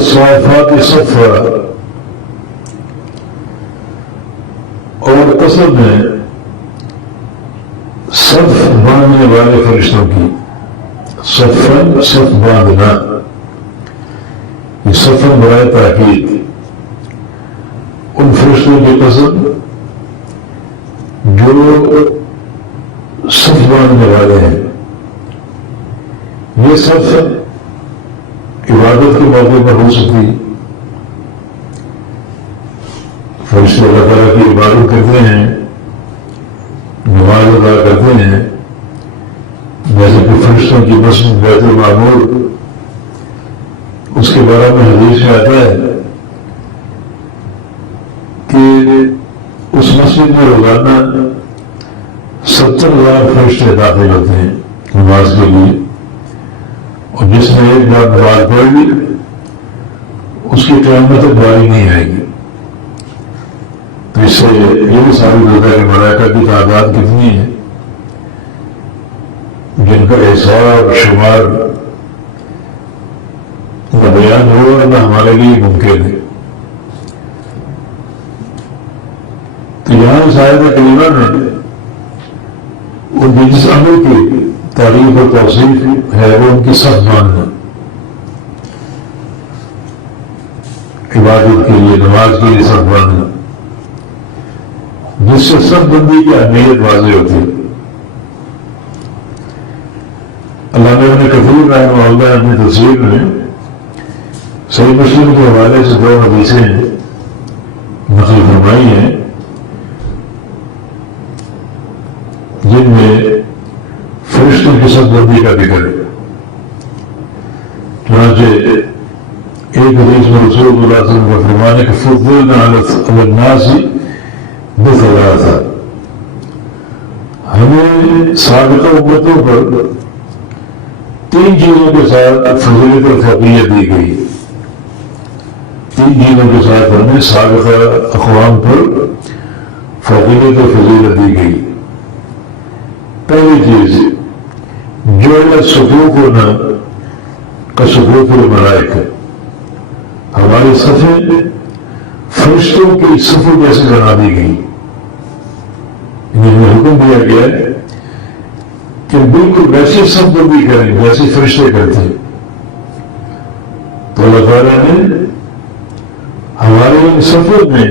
والصافات صفا، اور قسم ہے صف باندھنے والے فرشتوں کی. صفن صف باندھنا، یہ صفن برائے تاکید. ان فرشتوں کی قسم جو صف باندھنے والے ہیں. یہ صف عبادت کے موقع پر ہو سکتی. فرشتے اللہ تعالیٰ کی عبادت کرتے ہیں، نماز ادا کرتے ہیں، جیسے کہ فرشتوں کی مسجد بیت المعمور، اس کے بارے میں حدیث میں آتا ہے کہ اس مسجد میں روزانہ 70,000 فرشتے داخل ہوتے ہیں نماز کے لیے، اور جس نے ایک بار نماز پڑھ لی اس کی قیامت تک باری نہیں آئے گی. تو اس سے یہ بھی ثابت ہوتا ہے کہ ملائکہ کی تعداد کتنی ہے جن کا احصار شمار نہ بیان ہو اور نہ ہمارے لیے ممکن ہے. تو یہاں اس آیت کریمہ میں ان کی جس عمل کی تعریف اور توصیف ہے وہ ان کی صف باندھنا، عبادت کے لیے، نماز کے لیے صف باندھنا، جس سے صف بندی کی اہمیت واضح ہوتی ہے. علامہ ابن کثیر رحمہ اللہ اپنی تفسیر میں صحیح مسلم کے حوالے سے 2 حدیثیں نقل فرمائی ہیں جن میں فرشتوں کی صف بندی کا ذکر ہے. چنانچہ ایک حدیث میں رسول اللہ صلی اللہ علیہ وسلم کا فرمان ہے کہ فضلنا علی الناس بثلاثہ، ہمیں سابقہ امتوں پر 3 چیزوں کے ساتھ فضیلت الفقیہ دی گئی. 3 چیزوں کے ساتھ ہمیں سابقہ اقوام پر فضیلت و فضیلت دی گئی. پہلی چیز جو صفوفنا کصفوف الملائکہ، ہماری صفیں فرشتوں کی صفوں جیسے بنا دی گئی. انہیں حکم دیا گیا ہے کہ بالکل ویسی صف بندی کریں جیسے فرشتے کرتے ہیں. تو اللہ تعالیٰ نے ہمارے ان صفوں میں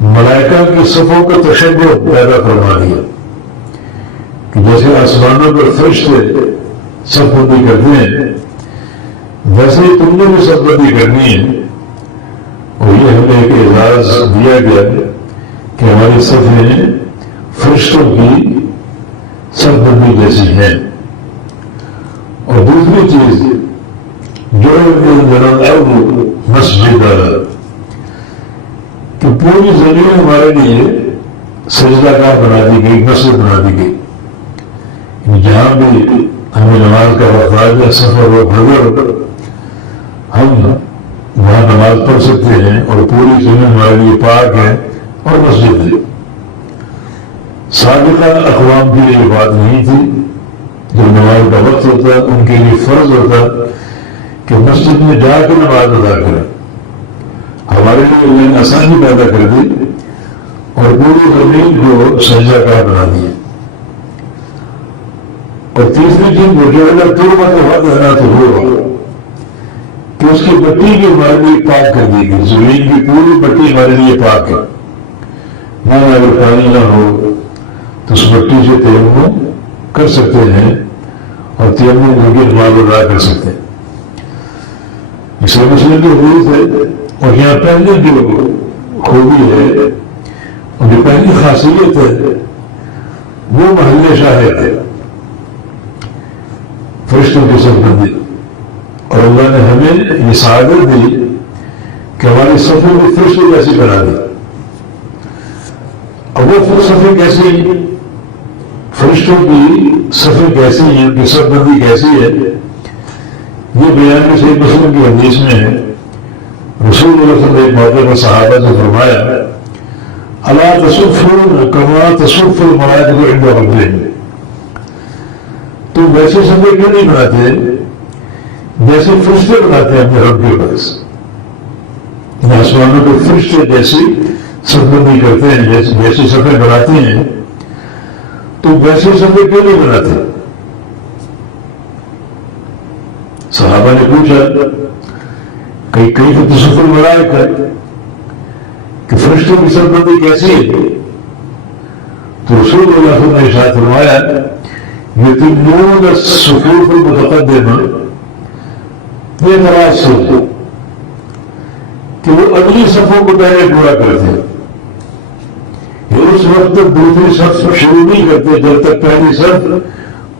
ملائکہ کی صفوں کا تشبہ پیدا فرما دیا کہ جیسے آسمانوں پر فرشتے صف بندی کرتے ہیں ویسے ہی تم نے بھی صف بندی کرنی ہے. اور یہ ہمیں ایک اعزاز دیا گیا کہ ہماری صفیں فرشتوں کی صف بندی جیسی ہیں. اور دوسری چیز جو مسجد کہ پوری زمین ہمارے لیے سجدہ گاہ بنا دی گئی، مسجد بنا دی گئی. جہاں بھی ہمیں نماز کا وقت آ جائے، سفر و حضر، ہم وہاں نماز پڑھ سکتے ہیں اور پوری زمین ہمارے لیے پاک ہے اور مسجد ہے. سابقہ اقوام کی یہ بات نہیں تھی. جب نماز کا وقت ہوتا ان کے لیے فرض ہوتا کہ مسجد میں جا کے نماز ادا کریں. ہمارے لیے اللہ نے آسانی پیدا کر دی اور پوری زمین کو سجدہ گاہ بنا دیا. اور تیسری چیز مجھے اگر تربت وقت ہے تو ہوا کہ اس کی مٹی بھی ہمارے لیے پاک کر دی گئی. زمین کی پوری مٹی ہمارے لیے پاک ہے. نہ اگر پانی نہ ہو تو اس مٹی سے تیمم کر سکتے ہیں اور تیمم کر کے نماز ادا کر سکتے ہیں. اس لیے مسلم کی حدیث ہے. اور یہاں پہلی جو خوبی ہے اور جو پہلی خاصیت ہے وہ محل شاہد ہے، فرشتوں کی صف بندی. اور اللہ نے ہمیں یہ سعادت دی کہ ہماری صفوں کی فرشتوں کیسی بنا دی. اب وہ صفیں کیسی، فرشتوں کی صفیں کیسی ہیں، ان کی صف بندی کیسی ہے، یہ بیان میں صحیح مسلم کی حدیث میں ہے. رسول اللہ صلی اللہ علیہ وسلم ایک موقع پر صحابہ سے فرمایا الا تصفون کما تصف الملائکۃ عند ربہم، تم ویسے صفیں کیوں نہیں بناتے جیسے فرشتے بناتے ہیں اپنے رب کے پاس، آسمانوں کے فرشتے جیسی صف بندی کرتے ہیں، جیسی صفیں بناتے ہیں، تو ویسے صفیں کیوں نہیں بناتے؟ صحابہ نے پوچھا کئی تو تصور بنائے کر کہ فرشتوں کی صف بندی کیسی ہے؟ تو رسول اللہ صلی اللہ علیہ وسلم نے ارشاد فرمایا یتمون الصفوف المتقدمہ، یہ تراج سوچو کہ وہ اگلی صفوں کو پہلے پورا کرتے ہیں، یہ اس وقت تک دوسری صف شروع نہیں کرتے جب تک پہلی صف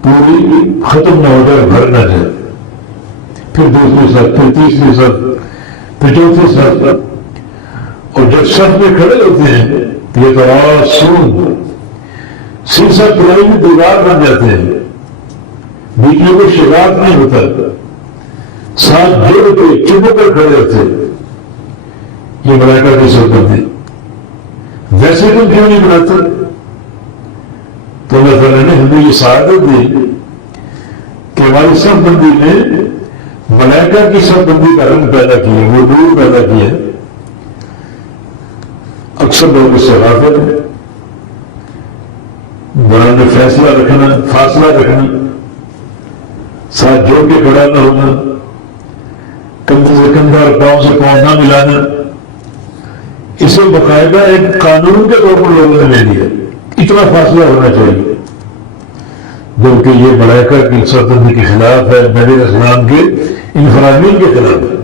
پوری ختم نہ ہو جائے، بھر نہ جائے، پھر دوسری صف، پھر تیسری صف، پھر چوتھی صف، اور جب صف میں کھڑے ہوتے ہیں یہ تراج سون سیسا پلائی میں دیوار بن جاتے ہیں، بیچ میں کوئی شگاف نہیں ہوتا، ساتھ جوڑ کے چپک کر کھڑے ہوتے ہیں، یہ ملائکہ کی صف بندی۔ ویسے تم کیوں نہیں بناتے؟ تو اللہ تعالیٰ نے ہمیں یہ سعادت دی کہ ہماری صف بندی میں ملائکہ کی صف بندی کا رنگ پیدا کیا، وہ نور پیدا کیا۔ اکثر لوگ اس سے غافل ہیں، برآمد فیصلہ رکھنا، فاصلہ رکھنا، ساتھ جوڑ کے کھڑا نہ ہونا، کندھے سے کندھا اور پاؤں سے پاؤں نہ ملانا، اسے باقاعدہ ایک قانون کے طور پر لوگوں نے لے لیا، اتنا فاصلہ ہونا چاہیے، جبکہ یہ ملائکہ کی صف بندی کے خلاف ہے، نبی اسلام کے انفرادی کے خلاف ہے۔